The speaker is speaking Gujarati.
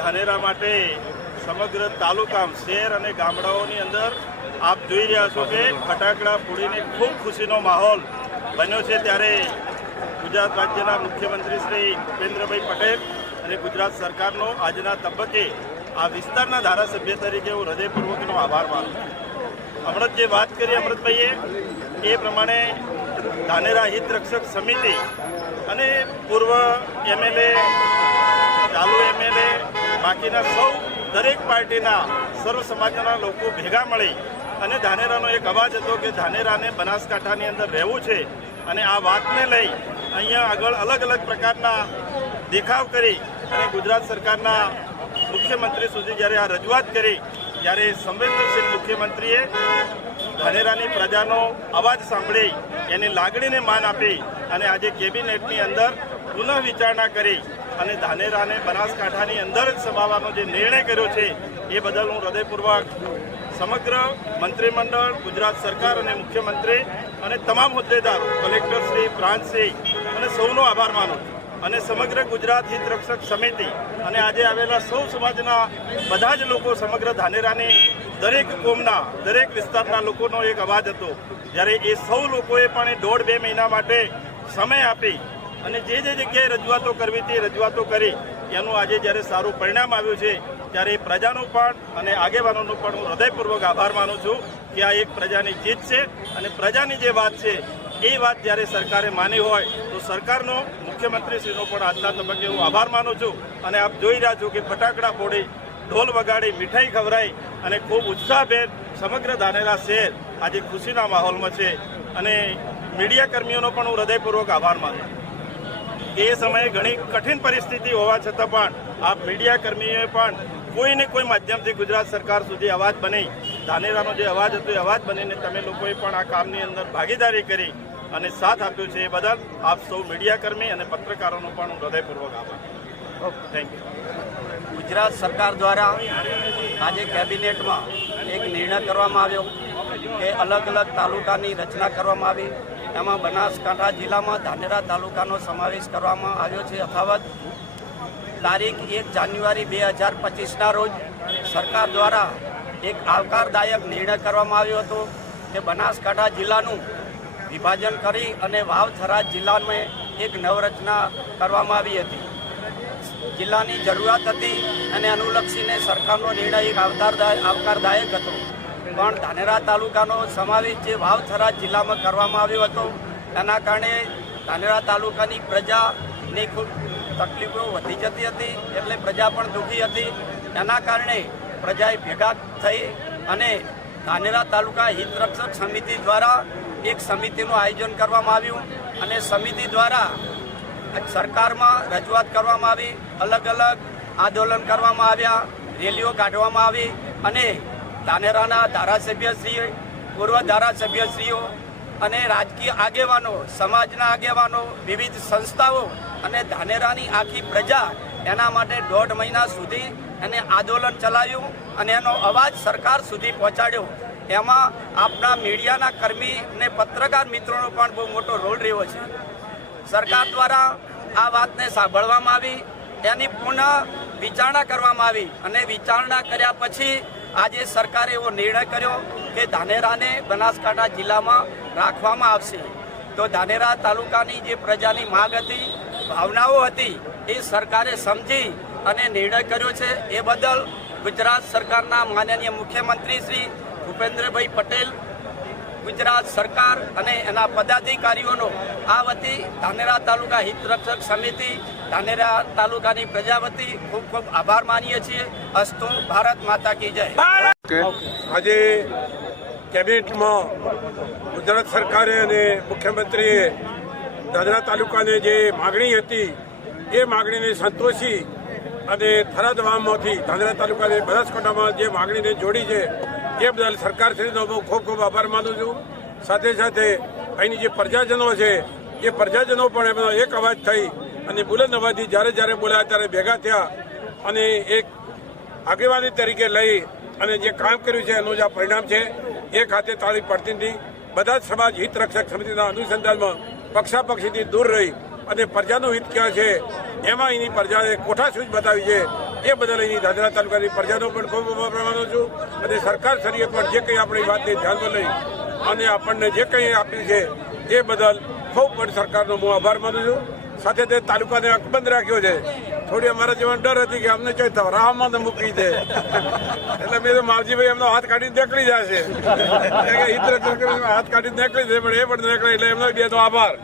ધાનેરા માટે સમગ્ર તાલુકા શહેર અને ગામડાઓની અંદર આપ જોઈ રહ્યા છો કે ફટાકડા ફોડીને ખૂબ ખુશીનો માહોલ બન્યો છે. ત્યારે ગુજરાત રાજ્યના મુખ્યમંત્રી શ્રી ભૂપેન્દ્રભાઈ પટેલ અને ગુજરાત સરકારનો આજના તબક્કે આ વિસ્તારના ધારાસભ્ય તરીકે હું હૃદયપૂર્વકનો આભાર માનું છું. હમણાં જે વાત કરી અમૃતભાઈએ, એ પ્રમાણે ધાનેરા હિતરક્ષક સમિતિ અને પૂર્વ એમએલએ, ચાલુ એમએલએ બાકીના સૌ દરેક પાર્ટીના સર્વ સમાજના લોકો ભેગા મળી અને ધાનેરાનો એક અવાજ હતો કે ધાનેરાને બનાસકાંઠાની અંદર રહેવું છે અને આ વાતને લઈ અહીંયા આગળ અલગ અલગ પ્રકારના દેખાવ કરી અને ગુજરાત સરકારના મુખ્યમંત્રી સુધી જ્યારે આ રજૂઆત કરી, ત્યારે સંવેદનશીલ મુખ્યમંત્રીએ ધાનેરાની પ્રજાનો અવાજ સાંભળી, એની લાગણીને માન આપી અને આજે કેબિનેટની અંદર પુનઃ વિચારણા કરી અને ધાનેરાને બનાસકાંઠાની અંદર જ સમાવવાનો જે નિર્ણય કર્યો છે, એ બદલ હું હૃદયપૂર્વક સમગ્ર મંત્રીમંડળ, ગુજરાત સરકાર અને મુખ્યમંત્રી અને તમામ હોદ્દેદારો કલેક્ટરશ્રી પ્રાંતશ્રી અને સૌનો આભાર માનું અને સમગ્ર ગુજરાત હિત રક્ષક સમિતિ અને આજે આવેલા સૌ સમાજના બધા જ લોકો સમગ્ર ધાનેરાની દરેક કોમના, દરેક વિસ્તારના લોકોનો એક અવાજ હતો. જ્યારે એ સૌ લોકોએ પણ એ દોઢ બે મહિના માટે સમય આપી અને જે જે જગ્યાએ રજૂઆતો કરવી હતી રજૂઆતો કરી એનું આજે જ્યારે સારું પરિણામ આવ્યું છે, ત્યારે પ્રજાનો પણ અને આગેવાનોનો પણ હું હૃદયપૂર્વક આભાર માનું છું કે આ એક પ્રજાની જીત છે. અને પ્રજાની જે વાત છે, એ વાત જ્યારે સરકારે માની હોય, તો સરકારનો, મુખ્યમંત્રીશ્રીનો પણ આજના તબક્કે હું આભાર માનું છું. અને આપ જોઈ રહ્યા છો કે ફટાકડા ફોડી, ઢોલ વગાડી, મીઠાઈ ખવરાઈ અને ખૂબ ઉત્સાહભેર સમગ્ર ધાનેરા શહેર આજે ખુશીના માહોલમાં છે. અને મીડિયા કર્મીઓનો પણ હું હૃદયપૂર્વક આભાર માનું છું. એ સમયે ઘણી કઠિન પરિસ્થિતિ હોવા છતાં પણ આ મીડિયાકર્મીઓએ પણ કોઈને કોઈ માધ્યમથી ગુજરાત સરકાર સુધી અવાજ બની. ધાનેરાનો જે અવાજ હતો એ અવાજ બનીને તમે લોકોએ પણ આ કામની અંદર ભાગીદારી કરી અને સાથ આપ્યો છે એ બદલ આપ સૌ મીડિયાકર્મી અને પત્રકારોનો પણ હું હૃદયપૂર્વક આભાર. થેન્ક યુ ગુજરાત સરકાર દ્વારા આજે કેબિનેટમાં એક નિર્ણય કરવામાં આવ્યો કે અલગ અલગ તાલુકાની રચના કરવામાં આવી. એમાં બનાસકાંઠા જિલ્લામાં ધાનેરા તાલુકાનો સમાવેશ કરવામાં આવ્યો છે. યથાવત તારીખ એક જાન્યુઆરી બે હજાર પચીસના રોજ સરકાર દ્વારા એક આવકારદાયક નિર્ણય કરવામાં આવ્યો હતો કે બનાસકાંઠા જિલ્લાનું વિભાજન કરી અને વાવથરા જિલ્લામાં એક નવરચના કરવામાં આવી હતી. જિલ્લાની જરૂરિયાત હતી અને અનુલક્ષીને સરકારનો નિર્ણય એક આવકારદાયક હતો. પણ ધાનેરા તાલુકાનો સમાવેશ જે વાવથરા જિલ્લામાં કરવામાં આવ્યો હતો એના કારણે ધાનેરા તાલુકાની પ્રજાની ખૂબ તકલીફો વધી જતી હતી, એટલે પ્રજા પણ દુઃખી હતી. એના કારણે પ્રજાએ ભેગા થઈ અને ધાનેરા તાલુકા હિતરક્ષક સમિતિ દ્વારા એક સમિતિનું આયોજન કરવામાં આવ્યું અને સમિતિ દ્વારા સરકારમાં રજૂઆત કરવામાં આવી અલગ અલગ આંદોલન કરવામાં આવ્યા, રેલીઓ કાઢવામાં આવી અને ધાનેરાના ધારાસભ્યશ્રીઓ પૂર્વ ધારાસભ્યશ્રીઓ અને રાજકીય આગેવાનો, સમાજના આગેવાનો, વિવિધ સંસ્થાઓ અને ધાનેરાની આખી પ્રજા એના માટે દોઢ મહિના સુધી એને આંદોલન ચલાવ્યું અને એનો અવાજ સરકાર સુધી પહોંચાડ્યો. એમાં આપણા મીડિયાના કર્મી અને પત્રકાર મિત્રોનો પણ બહુ મોટો રોલ રહ્યો છે. સરકાર દ્વારા આ વાતને સાંભળવામાં આવી, એની પુનઃ વિચારણા કરવામાં આવી અને વિચારણા કર્યા પછી આજે સરકારે એવો નિર્ણય કર્યો કે ધાનેરાને બનાસકાંઠા જિલ્લામાં રાખવામાં આવશે. તો ધાનેરા તાલુકાની જે પ્રજાની માંગ હતી, ભાવનાઓ હતી, એ સરકારે સમજી અને નિર્ણય કર્યો છે. એ બદલ ગુજરાત સરકારના માનનીય મુખ્યમંત્રી શ્રી ભૂપેન્દ્રભાઈ પટેલ ગુજરાત સરકાર અને એના પદાધિકારીઓનો આ વતી ધાનેરા તાલુકા હિતરક્ષક સમિતિ, ધાનેરા તાલુકાની પ્રજા વતી ખૂબ ખૂબ આભાર માનીએ છીએ. અસ્તુ ભારત માતા કી જય. આજે કેબિનેટમાં ગુજરાત સરકારે અને મુખ્યમંત્રીએ દાદરા તાલુકાને જે માગણી હતી, એ માગણીને સંતોષી અને થરાદ વામમાંથી દાદરા તાલુકાને બનાસકાંઠામાં જે માગણીને જોડી છે એ બદલ સરકારશ્રીનો હું ખૂબ ખૂબ આભાર માનું છું. સાથે સાથે અહીંની જે પ્રજાજનો છે, એ પ્રજાજનો પણ એમનો એક અવાજ થઈ અને બુલંદ અવાજથી જ્યારે જ્યારે બોલાયા ત્યારે ભેગા થયા અને એક આગેવાની તરીકે લઈ અને જે કામ કર્યું છે, એનું જે આ પરિણામ છે. એ ખાતે તાળી પડતી નથી બધા જ સમાજ હિત રક્ષક સમિતિના અનુસંધાનમાં પક્ષાપક્ષીથી દૂર રહી અને પ્રજાનું હિત ક્યાં છે, એમાં એની પ્રજાએ કોઠાસૂઝ બતાવી છે. એ બદલ અહીં દાદરા તાલુકાની પ્રજાનો પણ ખૂબ આભાર છું અને સરકાર શ્રીએ પણ જે કંઈ આપણી વાતને ધ્યાનમાં લઈ અને આપણને જે કંઈ આપ્યું છે એ બદલ ખૂબ પણ સરકારનો હું આભાર માનું છું. સાથે તે તાલુકાને અકબંધ રાખ્યો છે. થોડી અમારા જીવન ડર હતી કે અમને ચોઈ રાહમાં મૂકી દે. એટલે મેં તો માવજીભાઈ એમનો હાથ કાઢીને નીકળી જશે. હાથ કાઢીને નીકળી દે પણ એ પણ નીકળે એટલે એમનો બેનો આભાર.